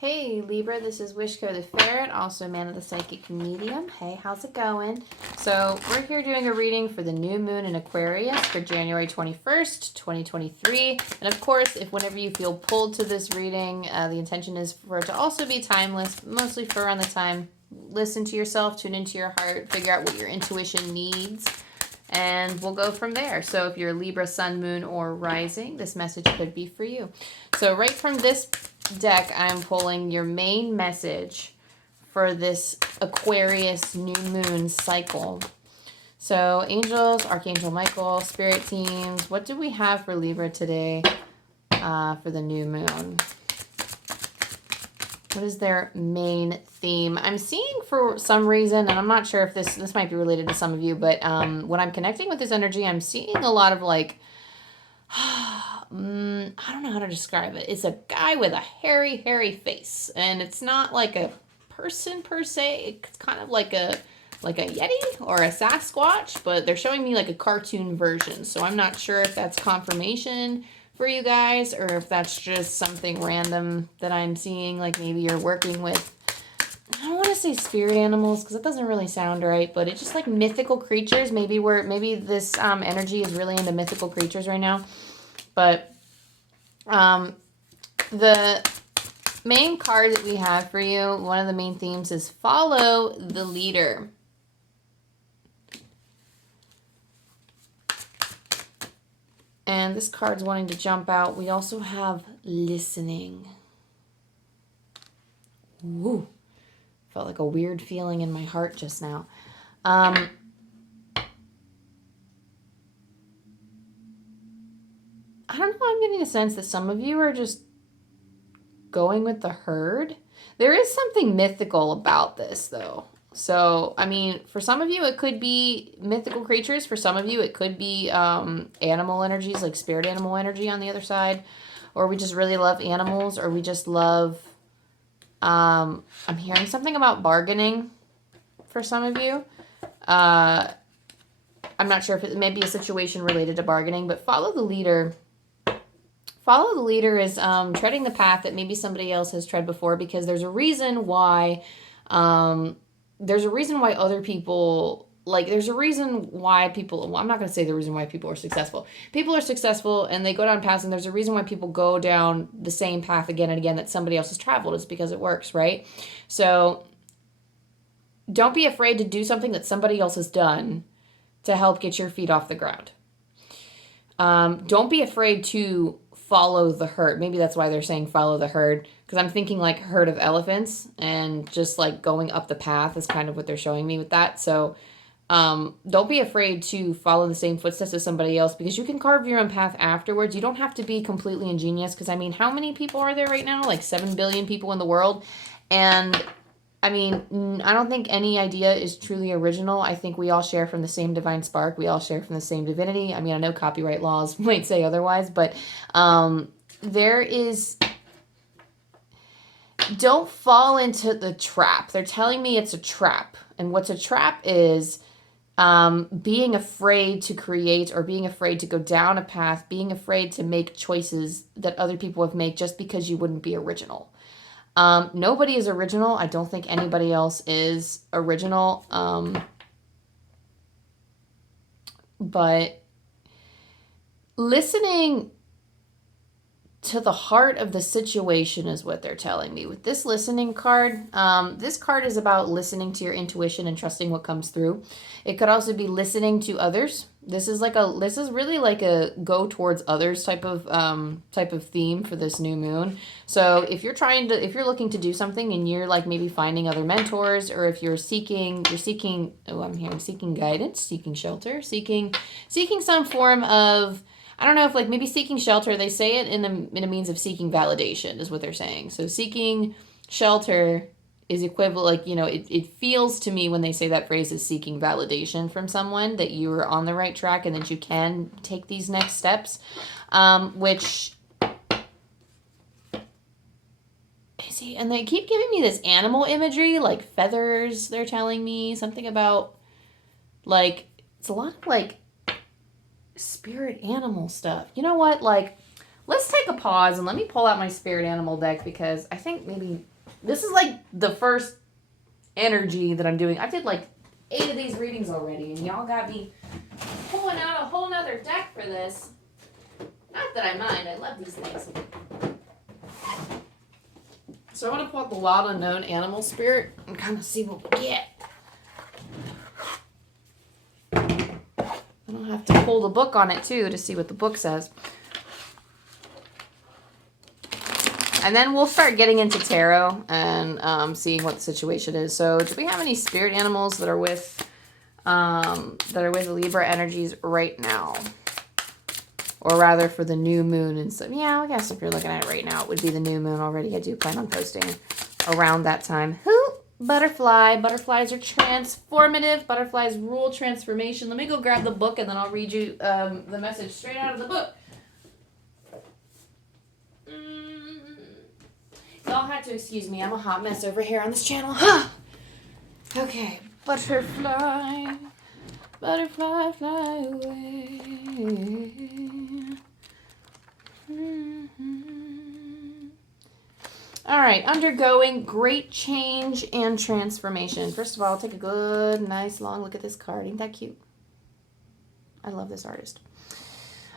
Hey Libra, this is wishkotheferret, also man of the psychic medium. Hey, how's it going? So we're here doing a reading for the new moon in Aquarius for January 21st, 2023. And of course, if whenever you feel pulled to this reading, the intention is for it to also be timeless, mostly for around the time. Listen to yourself, tune into your heart, figure out what your intuition needs, and we'll go from there. So if you're Libra, Sun, Moon, or Rising, this message could be for you. So right from this deck, I'm pulling your main message for this Aquarius new moon cycle. So angels, Archangel Michael, spirit teams, what do we have for Libra today for the new moon? What is their main theme? I'm seeing for some reason, and I'm not sure if this might be related to some of you, but when I'm connecting with this energy, I'm seeing a lot of like, I don't know how to describe it. It's a guy with a hairy face, and it's not like a person per se. It's kind of like a Yeti or a Sasquatch, but they're showing me like a cartoon version. So I'm not sure if that's confirmation for you guys or if that's just something random that I'm seeing. Like maybe you're working with, I don't want to say spirit animals because it doesn't really sound right, but it's just like mythical creatures. Maybe this energy is really into mythical creatures right now. But the main card that we have for you, one of the main themes is follow the leader. And this card's wanting to jump out. We also have listening. Woo. Felt like a weird feeling in my heart just now. I don't know, I'm getting a sense that some of you are just going with the herd. There is something mythical about this, though. So, I mean, for some of you, it could be mythical creatures. For some of you, it could be animal energies, like spirit animal energy on the other side. Or we just really love animals, or we just love... I'm hearing something about bargaining for some of you. I'm not sure if it may be a situation related to bargaining, but follow the leader. Follow the leader is treading the path that maybe somebody else has tread before, because there's a reason why other people, like there's a reason why people, well, I'm not going to say the reason why people are successful. People are successful and they go down paths, and there's a reason why people go down the same path again and again that somebody else has traveled. It's because it works, right? So don't be afraid to do something that somebody else has done to help get your feet off the ground. Don't be afraid to follow the herd. Maybe that's why they're saying follow the herd, because I'm thinking like herd of elephants, and just like going up the path is kind of what they're showing me with that. So don't be afraid to follow the same footsteps as somebody else, because you can carve your own path afterwards. You don't have to be completely ingenious, because I mean, how many people are there right now? Like 7 billion people in the world. And I mean, I don't think any idea is truly original. I think we all share from the same divine spark. We all share from the same divinity. I mean, I know copyright laws might say otherwise, but there is... Don't fall into the trap. They're telling me it's a trap. And what's a trap is being afraid to create, or being afraid to go down a path, being afraid to make choices that other people have made just because you wouldn't be original. Nobody is original. I don't think anybody else is original. But listening to the heart of the situation is what they're telling me. With this listening card, this card is about listening to your intuition and trusting what comes through. It could also be listening to others. This is really like a go towards others type of theme for this new moon. So if you're looking to do something and you're like maybe finding other mentors, or if you're seeking guidance, seeking shelter, seeking some form of, I don't know if like maybe seeking shelter, they say it in a means of seeking validation is what they're saying. So seeking shelter is equivalent, like, you know, it feels to me when they say that phrase is seeking validation from someone that you are on the right track and that you can take these next steps, which... See, and they keep giving me this animal imagery, like feathers, they're telling me something about, like, it's a lot of like spirit animal stuff. You know what? Like, let's take a pause and let me pull out my spirit animal deck, because I think maybe this is like the first energy that I'm doing. I did like 8 of these readings already, and y'all got me pulling out a whole nother deck for this. Not that I mind, I love these things. So I want to pull up the wild unknown animal spirit and kind of see what we get. I don't have to pull the book on it too to see what the book says. And then we'll start getting into tarot and seeing what the situation is. So do we have any spirit animals that are with Libra energies right now? Or rather for the new moon and stuff. Yeah, I guess if you're looking at it right now, it would be the new moon already. I do plan on posting around that time. Butterfly. Butterflies are transformative. Butterflies rule transformation. Let me go grab the book and then I'll read you the message straight out of the book. Y'all had to excuse me. I'm a hot mess over here on this channel. Okay. Butterfly. Butterfly, fly away. All right, undergoing great change and transformation. First of all, I'll take a good, nice, long look at this card. Ain't that cute? I love this artist.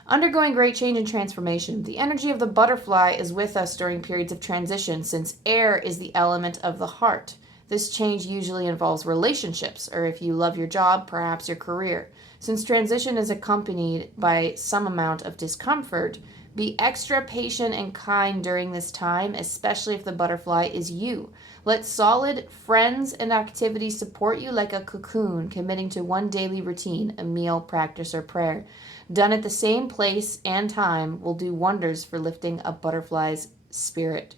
Undergoing great change and transformation. The energy of the butterfly is with us during periods of transition, since air is the element of the heart. This change usually involves relationships, or if you love your job, perhaps your career. Since transition is accompanied by some amount of discomfort, be extra patient and kind during this time, especially if the butterfly is you. Let solid friends and activities support you like a cocoon, committing to one daily routine, a meal, practice, or prayer. Done at the same place and time will do wonders for lifting a butterfly's spirit.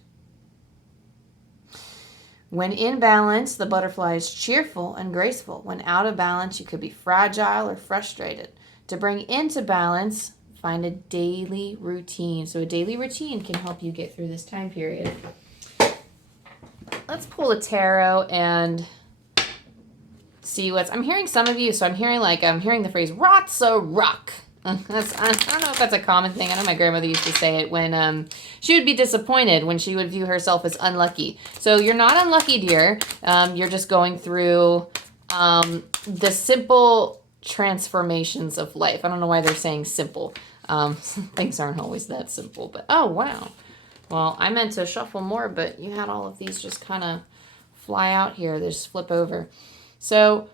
When in balance, the butterfly is cheerful and graceful. When out of balance, you could be fragile or frustrated. To bring into balance, find a daily routine. So a daily routine can help you get through this time period. Let's pull a tarot and see what's... I'm hearing some of you, so I'm hearing the phrase, "Rot's a rock." I don't know if that's a common thing. I know my grandmother used to say it when she would be disappointed when she would view herself as unlucky. So you're not unlucky, dear. You're just going through the simple transformations of life. I don't know why they're saying simple. Things aren't always that simple. But oh, wow. Well, I meant to shuffle more, but you had all of these just kind of fly out here. They just flip over. So...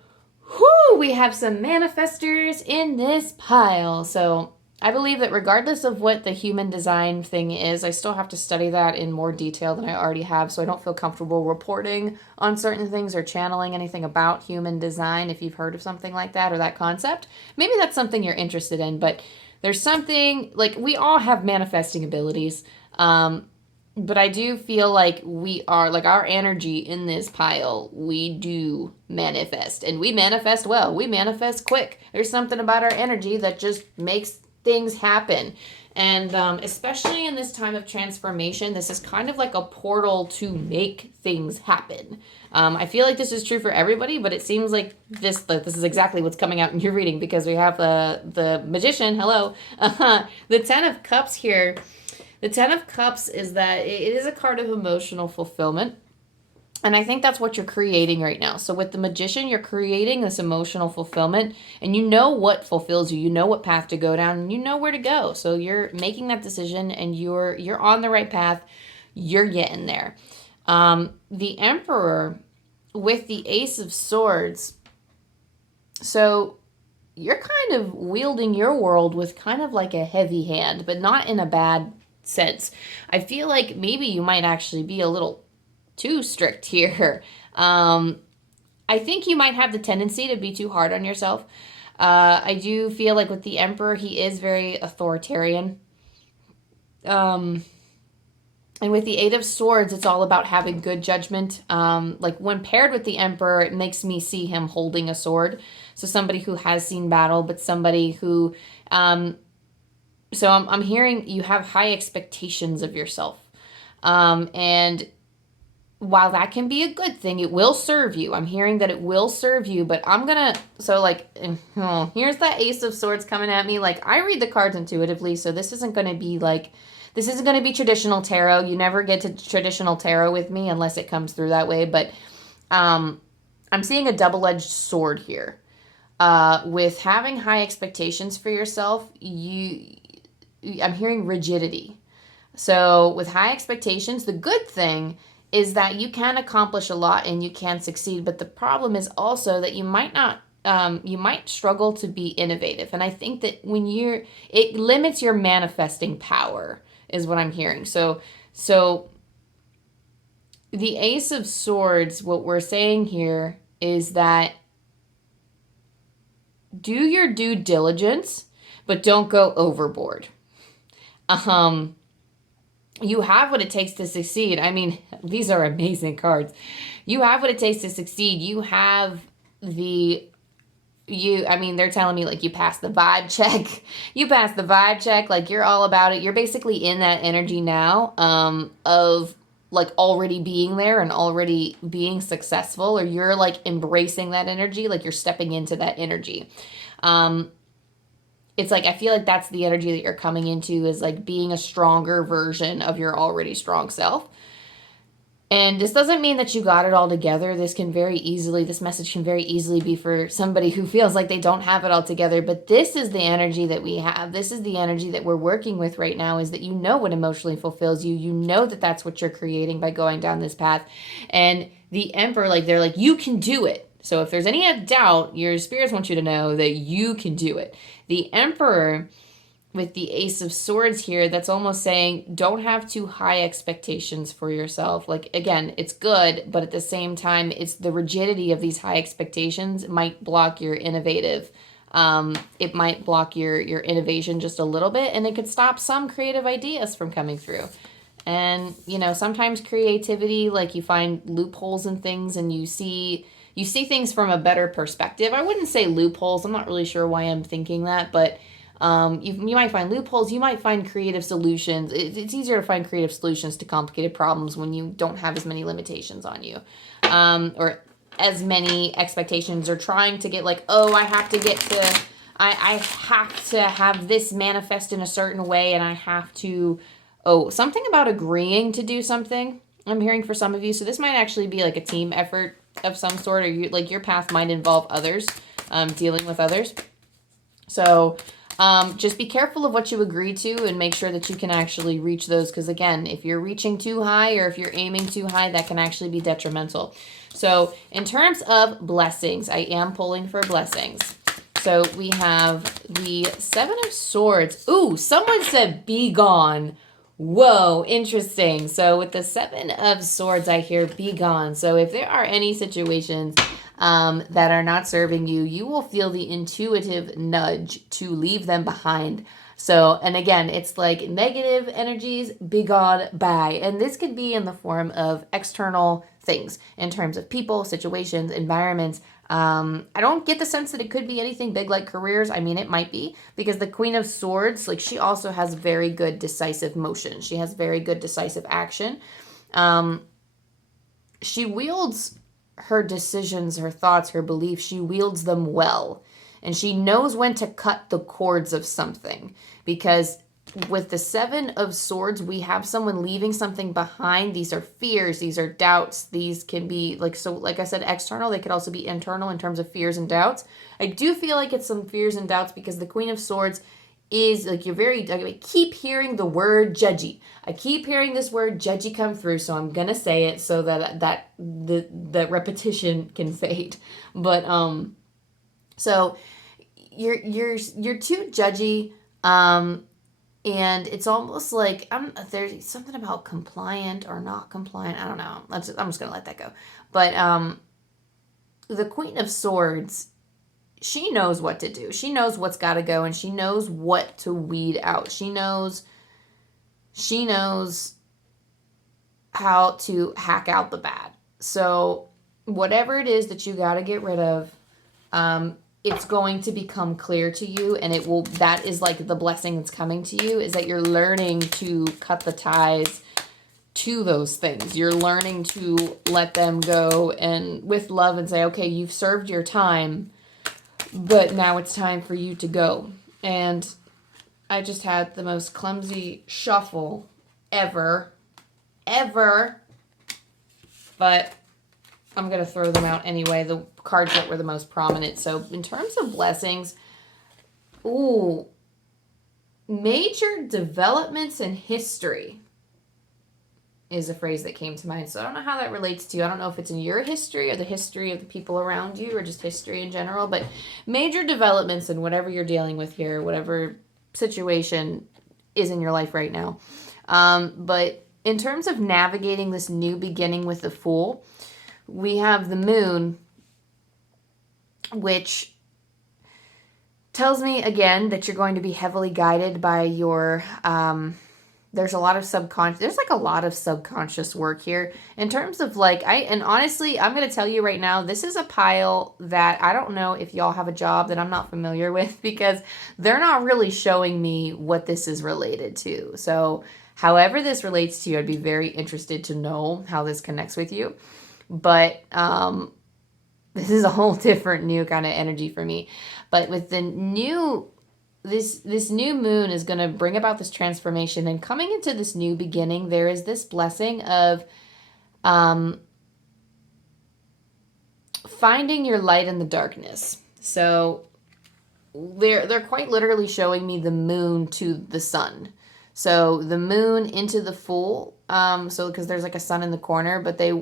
we have some manifestors in this pile. So I believe that regardless of what the human design thing is, I still have to study that in more detail than I already have. So I don't feel comfortable reporting on certain things or channeling anything about human design. If you've heard of something like that or that concept, maybe that's something you're interested in. But there's something like we all have manifesting abilities. But I do feel like we are, like our energy in this pile, we do manifest. And we manifest well. We manifest quick. There's something about our energy that just makes things happen. And especially in this time of transformation, this is kind of like a portal to make things happen. I feel like this is true for everybody, but it seems like this is exactly what's coming out in your reading, because we have the Magician, hello, the Ten of Cups here. The Ten of Cups is that it is a card of emotional fulfillment. And I think that's what you're creating right now. So with the Magician, you're creating this emotional fulfillment, and you know what fulfills you. You know what path to go down, and you know where to go. So you're making that decision, and you're on the right path. You're getting there. The Emperor with the Ace of Swords. So you're kind of wielding your world with kind of like a heavy hand, but not in a bad sense. I feel like maybe you might actually be a little too strict here. I think you might have the tendency to be too hard on yourself. I do feel like with the Emperor, he is very authoritarian. And with the Eight of Swords, it's all about having good judgment. Like when paired with the Emperor, it makes me see him holding a sword. So somebody who has seen battle, but somebody who... So I'm hearing you have high expectations of yourself. And while that can be a good thing, it will serve you. I'm hearing that it will serve you, but I'm going to... So like, here's that Ace of Swords coming at me. Like I read the cards intuitively, so this isn't going to be like... this isn't going to be traditional tarot. You never get to traditional tarot with me unless it comes through that way. But I'm seeing a double-edged sword here. With having high expectations for yourself, I'm hearing rigidity. So with high expectations, the good thing is that you can accomplish a lot and you can succeed. But the problem is also that you might not, you might struggle to be innovative. And I think that it limits your manifesting power is what I'm hearing. So the Ace of Swords, what we're saying here is that do your due diligence, but don't go overboard. You have what it takes to succeed. I mean, these are amazing cards. You have what it takes to succeed. You have they're telling me like you passed the vibe check. You passed the vibe check. Like you're all about it. You're basically in that energy now of like already being there and already being successful, or you're like embracing that energy. Like you're stepping into that energy. It's like, I feel like that's the energy that you're coming into, is like being a stronger version of your already strong self. And this doesn't mean that you got it all together. This message can very easily be for somebody who feels like they don't have it all together. But this is the energy that we have. This is the energy that we're working with right now, is that you know what emotionally fulfills you. You know that that's what you're creating by going down this path. And the Emperor, like they're like, you can do it. So if there's any doubt, your spirits want you to know that you can do it. The Emperor with the Ace of Swords here, that's almost saying don't have too high expectations for yourself. Like, again, it's good, but at the same time, it's the rigidity of these high expectations might block your innovative. It might block your innovation just a little bit, and it could stop some creative ideas from coming through. And, sometimes creativity, like you find loopholes in things and you see things from a better perspective. I wouldn't say loopholes. I'm not really sure why I'm thinking that, but you might find loopholes. You might find creative solutions. It's easier to find creative solutions to complicated problems when you don't have as many limitations on you, or as many expectations, or trying to get like, oh, I have to have this manifest in a certain way, and I have to, something about agreeing to do something. I'm hearing for some of you. So this might actually be like a team effort of some sort, or your path might involve others, dealing with others. So just be careful of what you agree to and make sure that you can actually reach those. Because again, if you're reaching too high or if you're aiming too high, that can actually be detrimental. So in terms of blessings, I am pulling for blessings. So we have the Seven of Swords. Ooh, someone said be gone. Whoa, interesting. So with the Seven of Swords, I hear be gone. So if there are any situations that are not serving you, you will feel the intuitive nudge to leave them behind. So, and again, it's like negative energies, be gone, bye. And this could be in the form of external things in terms of people, situations, environments. I don't get the sense that it could be anything big like careers. I mean, it might be, because the Queen of Swords, like she also has very good decisive motion. She has very good decisive action. She wields her decisions, her thoughts, her beliefs. She wields them well. And she knows when to cut the cords of something, because with the Seven of Swords, we have someone leaving something behind. These are fears. These are doubts. These can be like I said, external. They could also be internal in terms of fears and doubts. I do feel like it's some fears and doubts, because the Queen of Swords is like, I keep hearing the word judgy. I keep hearing this word judgy come through. So I'm going to say it so that the repetition can fade. But, so you're too judgy. And it's almost like there's something about compliant or not compliant. I don't know. I'm just going to let that go. But the Queen of Swords, she knows what to do. She knows what's got to go, and she knows what to weed out. She knows how to hack out the bad. So whatever it is that you got to get rid of, it's going to become clear to you, and that is like the blessing that's coming to you, is that you're learning to cut the ties to those things. You're learning to let them go, and with love, and say, okay, you've served your time, but now it's time for you to go. And I just had the most clumsy shuffle ever. Ever. But I'm going to throw them out anyway, the cards that were the most prominent. So in terms of blessings, ooh, major developments in history is a phrase that came to mind. So I don't know how that relates to you. I don't know if it's in your history or the history of the people around you or just history in general, but major developments in whatever you're dealing with here, whatever situation is in your life right now. But in terms of navigating this new beginning with the Fool, we have the Moon, which tells me again that you're going to be heavily guided by your there's a lot of subconscious work here in terms of and honestly, I'm going to tell you right now, this is a pile that I don't know if y'all have a job that I'm not familiar with, because they're not really showing me what this is related to. So however this relates to you, I'd be very interested to know how this connects with you. But this is a whole different new kind of energy for me. But with the new, this new moon is going to bring about this transformation. And coming into this new beginning, there is this blessing of finding your light in the darkness. So they're quite literally showing me the moon to the sun. So the moon into the Fool. So because there's like a sun in the corner, but they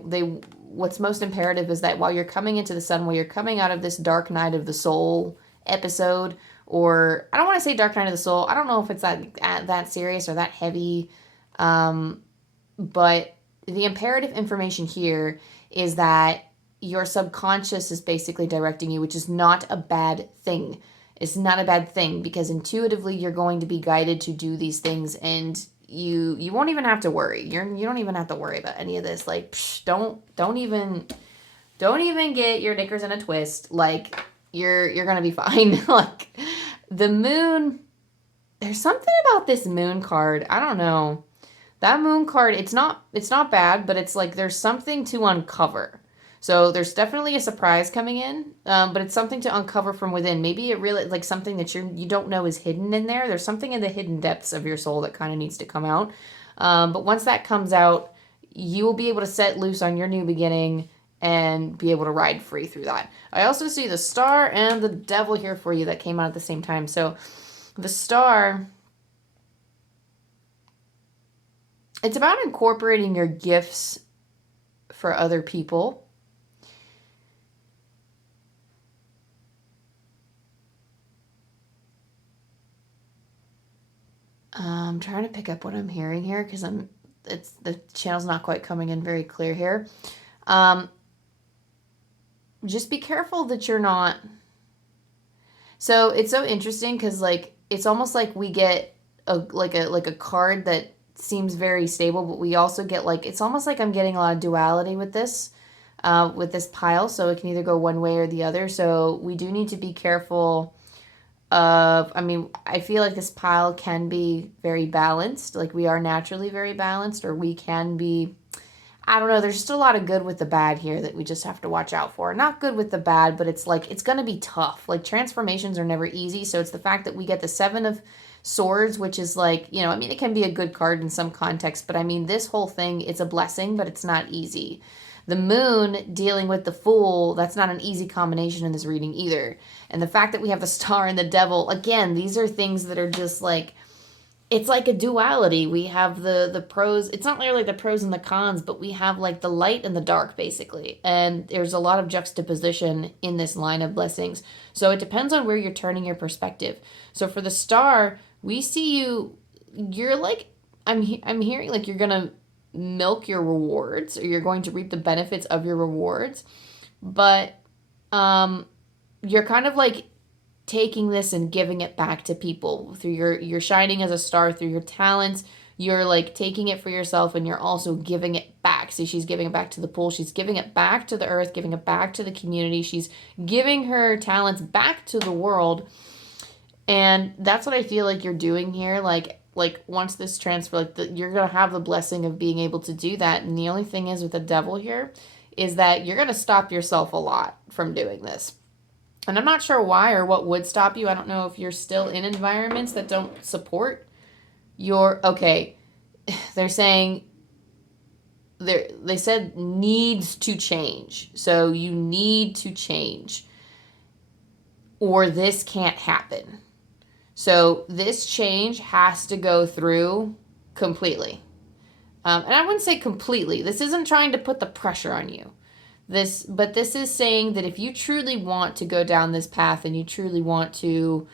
what's most imperative is that while you're coming into the sun, while you're coming out of this dark night of the soul episode, or I don't want to say dark night of the soul. I don't know if it's that serious or that heavy. But the imperative information here is that your subconscious is basically directing you, which is not a bad thing. It's not a bad thing, because intuitively you're going to be guided to do these things, and you won't even have to worry. You don't even have to worry about any of this. Like, don't even get your knickers in a twist. Like, you're gonna be fine. Like, the moon, there's something about this moon card. I don't know. That moon card, it's not bad, but it's like there's something to uncover. So there's definitely a surprise coming in, but it's something to uncover from within. Maybe it really, like, something that you don't know is hidden in there. There's something in the hidden depths of your soul that kind of needs to come out. But once that comes out, you will be able to set loose on your new beginning and be able to ride free through that. I also see the Star and the Devil here for you that came out at the same time. So the Star, it's about incorporating your gifts for other people. I'm trying to pick up what I'm hearing here, because the channel's not quite coming in very clear here. Just be careful that you're not. So it's so interesting, because like it's almost like we get a card that seems very stable, but we also get it's almost like I'm getting a lot of duality with this pile. So it can either go one way or the other. So we do need to be careful of, I feel like this pile can be very balanced. Like, we are naturally very balanced, or we can be, I don't know, there's just a lot of good with the bad here that we just have to watch out for. Not good with the bad, but it's like, it's going to be tough. Like, transformations are never easy. So it's the fact that we get the Seven of Swords, which is like, it can be a good card in some context, but this whole thing, it's a blessing, but it's not easy. The Moon dealing with the Fool, that's not an easy combination in this reading either. And the fact that we have the Star and the Devil, again, these are things that are just like, it's like a duality. We have the pros. It's not really the pros and the cons, but we have like the light and the dark, basically. And there's a lot of juxtaposition in this line of blessings. So it depends on where you're turning your perspective. So for the Star, we see you're like, I'm hearing like you're going to milk your rewards, or you're going to reap the benefits of your rewards. But you're kind of like taking this and giving it back to people through you're shining as a star through your talents. You're like taking it for yourself, and you're also giving it back. See, she's giving it back to the pool. She's giving it back to the earth, giving it back to the community. She's giving her talents back to the world. And that's what I feel like you're doing here. Like once this transfer, you're going to have the blessing of being able to do that. And the only thing is with the Devil here is that you're going to stop yourself a lot from doing this. And I'm not sure why or what would stop you. I don't know if you're still in environments that don't support your, okay, they're saying, they said needs to change. So you need to change or this can't happen. So this change has to go through completely. And I wouldn't say completely. This isn't trying to put the pressure on you. But this is saying that if you truly want to go down this path and you truly want to,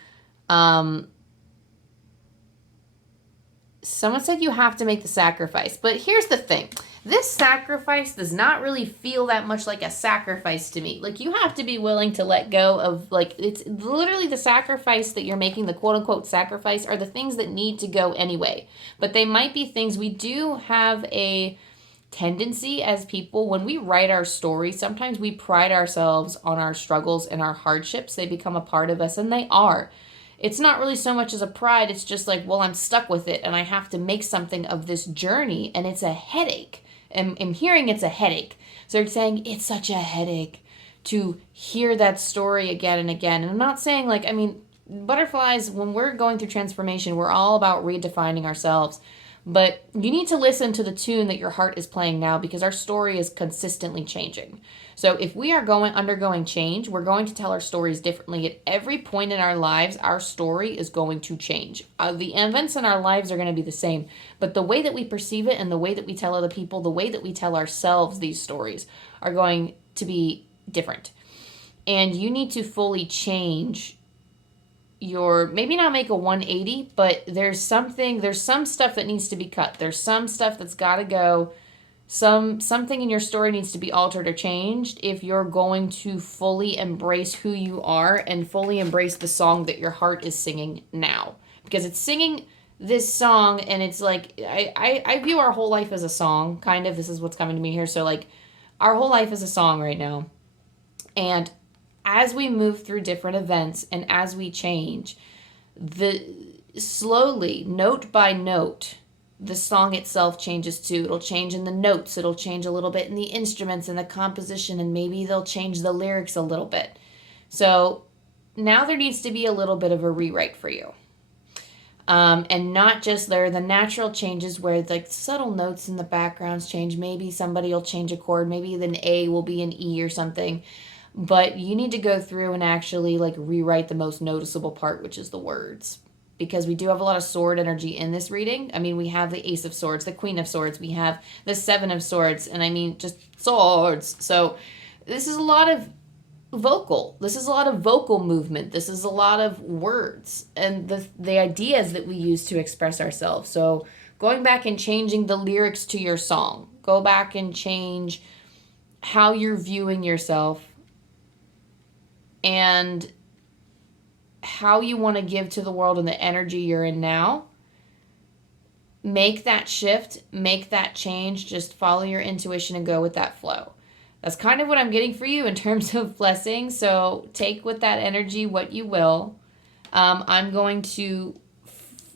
someone said you have to make the sacrifice. But here's the thing. This sacrifice does not really feel that much like a sacrifice to me. Like, you have to be willing to let go of, like, it's literally the sacrifice that you're making, the quote-unquote sacrifice, are the things that need to go anyway. But they might be things we do have a tendency as people, when we write our story, sometimes we pride ourselves on our struggles and our hardships. They become a part of us, and they are. It's not really so much as a pride. It's just like, well, I'm stuck with it, and I have to make something of this journey, and it's a headache. I'm hearing it's a headache. So they're saying it's such a headache to hear that story again and again. And I'm not saying, like, I mean, butterflies, when we're going through transformation, we're all about redefining ourselves. But you need to listen to the tune that your heart is playing now, because our story is consistently changing. So if we are undergoing change, we're going to tell our stories differently. At every point in our lives, our story is going to change. The events in our lives are going to be the same, but the way that we perceive it and the way that we tell other people, the way that we tell ourselves these stories are going to be different. And you need to fully change your, maybe not make a 180, but there's some stuff that needs to be cut. There's some stuff that's got to go. Something in your story needs to be altered or changed if you're going to fully embrace who you are and fully embrace the song that your heart is singing now. Because it's singing this song, and it's like, I view our whole life as a song, kind of. This is what's coming to me here. So, like, our whole life is a song right now. And as we move through different events and as we change, slowly, note by note, the song itself changes too. It'll change in the notes. It'll change a little bit in the instruments and the composition, and maybe they'll change the lyrics a little bit. So now there needs to be a little bit of a rewrite for you. And not just there, the natural changes where, like, subtle notes in the backgrounds change. Maybe somebody will change a chord. Maybe an A will be an E or something. But you need to go through and actually, like, rewrite the most noticeable part, which is the words. Because we do have a lot of sword energy in this reading. I mean, we have the Ace of Swords, the Queen of Swords. We have the Seven of Swords. And I mean, just swords. So this is a lot of vocal. This is a lot of vocal movement. This is a lot of words. And the ideas that we use to express ourselves. So going back and changing the lyrics to your song. Go back and change how you're viewing yourself. And how you want to give to the world and the energy you're in now. Make that shift, make that change, just follow your intuition and go with that flow. That's kind of what I'm getting for you in terms of blessing. So take with that energy what you will. I'm going to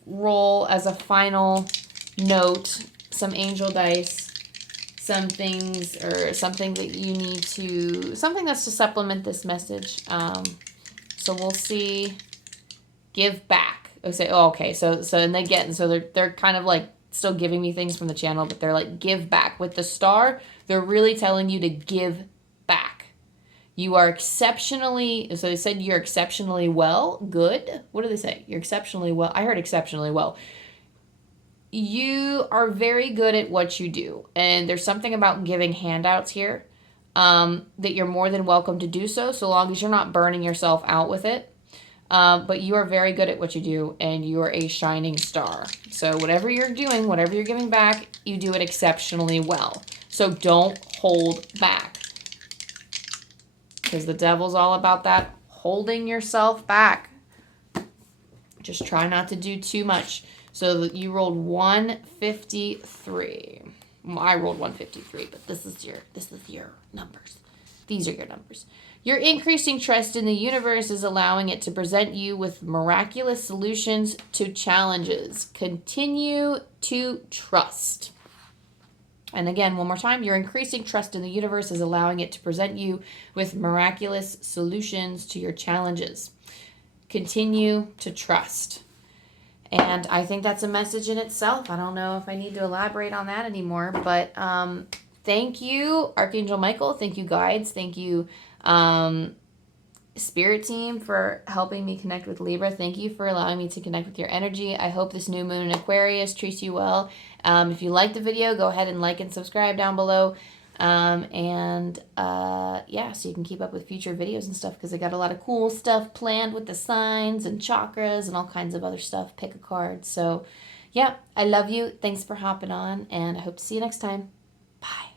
roll as a final note some angel dice, some things, or something that you need to, something that's to supplement this message. So we'll see. Give back. Okay. So and they're kind of like still giving me things from the channel, but they're like, give back. With the star, they're really telling you to give back. You are exceptionally, so they said you're exceptionally well. Good. What do they say? You're exceptionally well. I heard exceptionally well. You are very good at what you do. And there's something about giving handouts here. That you're more than welcome to do so long as you're not burning yourself out with it. But you are very good at what you do, and you are a shining star. So whatever you're doing, whatever you're giving back, you do it exceptionally well. So don't hold back. Because the devil's all about that, holding yourself back. Just try not to do too much. So you rolled 153. Well, I rolled 153, but this is your numbers. These are your numbers. Your increasing trust in the universe is allowing it to present you with miraculous solutions to challenges. Continue to trust. And again, one more time, your increasing trust in the universe is allowing it to present you with miraculous solutions to your challenges. Continue to trust. And I think that's a message in itself. I don't know if I need to elaborate on that anymore, but thank you, Archangel Michael. Thank you, guides. Thank you, Spirit team, for helping me connect with Libra. Thank you for allowing me to connect with your energy. I hope this new moon in Aquarius treats you well. If you like the video, go ahead and like and subscribe down below. Yeah, so you can keep up with future videos and stuff, because I got a lot of cool stuff planned with the signs and chakras and all kinds of other stuff. Pick a card. So yeah, I love you. Thanks for hopping on, and I hope to see you next time. Bye.